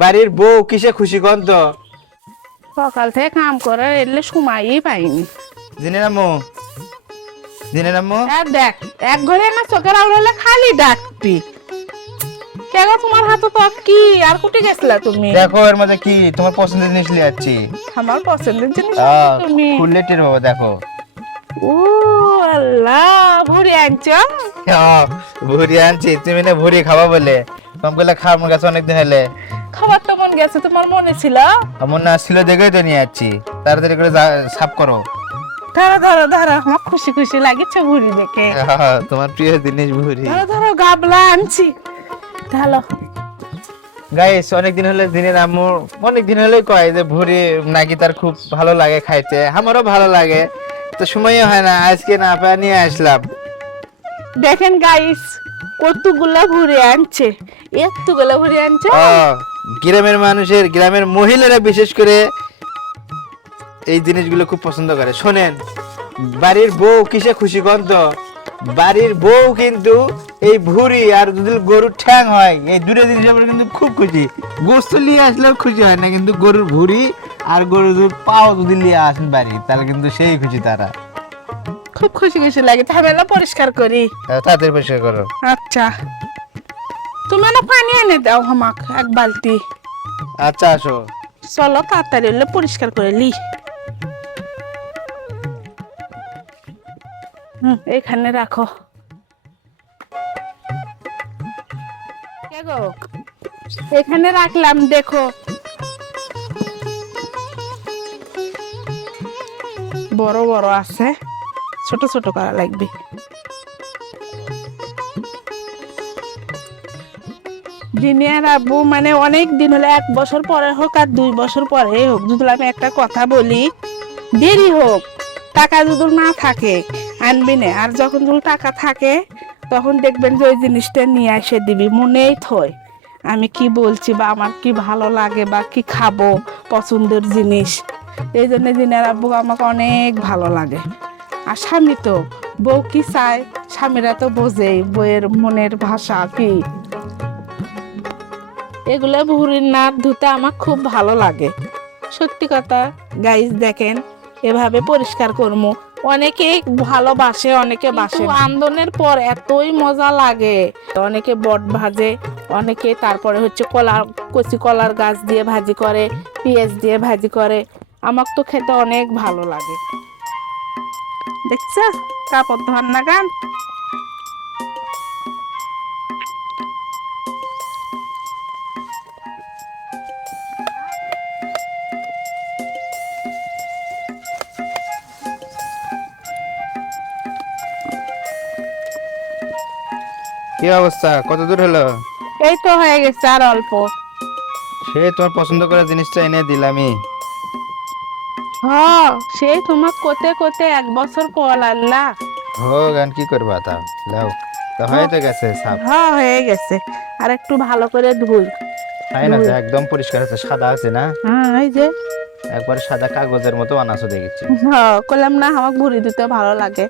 বাড়ির বউ কিসে খুশি কন তো? সকাল থেকে কাম করে এলে সময়ই পাইনি। দিনের আম্মু, দিনের আম্মু, আর দেখ এক ঘরে না চোখের আউল হলে খালি ডাকবি। কেন তোমার হাতে তো কি আর কুটি গেছিলা তুমি? দেখো এর মধ্যে কি তোমার পছন্দের জিনিস নিয়ে যাচ্ছি। আমার পছন্দের জিনিস আহ, তুমি। খুললে টের পাবো, দেখো। ও আল্লাহ, ভুড়ি আনছো? ভুড়ি আনছি, তুমি না ভুড়ি খাবা বলে কম করলে খাওয়ার মন গেছে অনেকদিন হলে। খাবার তো মন গেছে, তোমার মনে ছিল? আমার না ছিল দেখেই তো নিয়ে যাচ্ছি। তাড়াতাড়ি করে সাফ করো। ধরো ধরো ধরো, আমার খুশি খুশি লাগছে ভুড়ি দেখে। তোমার প্রিয় জিনিস ভুড়ি। ধরো ধরো, গাবলা আনছি। ঢালো। গাইস, অনেকদিন হলে দিনের আম্মু অনেকদিন হলেই কয় যে ভুড়ি নাকি তার খুব ভালো লাগে খাইতে। আমারও ভালো লাগে, তো সময়ই হয় না। আজকে না পেয়ে নিয়ে আসলাম। দেখেন গাইস, কতগুলা ভুড়ি আনছে, এতগুলা ভুড়ি আনছে। গ্রামের মানুষের, গ্রামের মহিলারা বিশেষ করে এই জিনিসগুলো খুব পছন্দ করে। শোনেন, বাড়ির বউ কিসে খুশি কন তো? বাড়ির বউ কিন্তু এই ভুঁড়ি আর যদি গরুর ঠ্যাং হয়, এই দুটো জিনিস আমরা কিন্তু খুব খুশি। গোস্ত নিয়ে আসলেও খুশি হয় না, কিন্তু গরুর ভুঁড়ি আর গরুর যদি পাও যদি নিয়ে আসেন বাড়ি, তাহলে কিন্তু সেই খুশি তারা। খুব খুশি খুশি লাগে। ঝামেলা পরিষ্কার করি। তাদের পরিষ্কার করো। আচ্ছা, তুমি না পানি এনে দাও আমাক এক বালতি। আচ্ছা, আসো। চলো তাড়াতাড়ি হলে পরিষ্কার করে লি। এখানে রাখো। কে গো? এখানে রাখলাম, দেখো। বড় বড় আছে, ছোট ছোট করা লাগবে। দিনের আব্বু মানে অনেক দিন হলে, 1 বছর পরে হোক আর 2 বছর পরে হোক, যদি আমি একটা কথা বলি, দেরি হোক, টাকা যদি না থাকে আনবি না। আর যখন যদি টাকা থাকে তখন দেখবেন যে ওই জিনিসটা নিয়ে এসে দিবি, মনেই থয় আমি কি বলছি বা আমার কি ভালো লাগে বা কি খাবো, পছন্দের জিনিস। এই জন্য দিনের আব্বু আমাকে অনেক ভালো লাগে। আর স্বামী তো, বউ কি চায় স্বামীরা তো বোঝেই, বউয়ের মনের ভাষা কি। এগুলো ভুঁড়ির নাড় ধুতে আমার খুব ভালো লাগে, সত্যি কথা। গাইস দেখেন, এভাবে পরিষ্কার করবো। অনেকে ভালোবাসে, অনেকে বাসে। আন্দোলনের পর এতই মজা লাগে। অনেকে বট ভাজে, অনেকে তারপরে হচ্ছে কচি কলার গাছ দিয়ে ভাজি করে, পেঁয়াজ দিয়ে ভাজি করে। আমার তো খেতে অনেক ভালো লাগে। দেখছো কাপড় ধোয়ার নাগান। কি অবস্থা? কত দূর হলো? এই তো হয়ে গেছে, আর অল্প। সে তোমার পছন্দ করা জিনিসটা এনে দিলামই। হ্যাঁ, সেই তোমার কোতে কোতে 1 বছর পর আল্লাহ। গান কি করবা? তা লাও, তা হয়ে তো গেছে সাফ। হ্যাঁ হয়ে গেছে, আর একটু ভালো করে ধুই। তাই না? যে একদম পরিষ্কার আছে, সাদা আছে না? হ্যাঁ এই যে। একবার সাদা কাগজের মতো আনাছো দেখেছি। হ্যাঁ, করলাম না, আমার ঘুরি দিতে ভালো লাগে।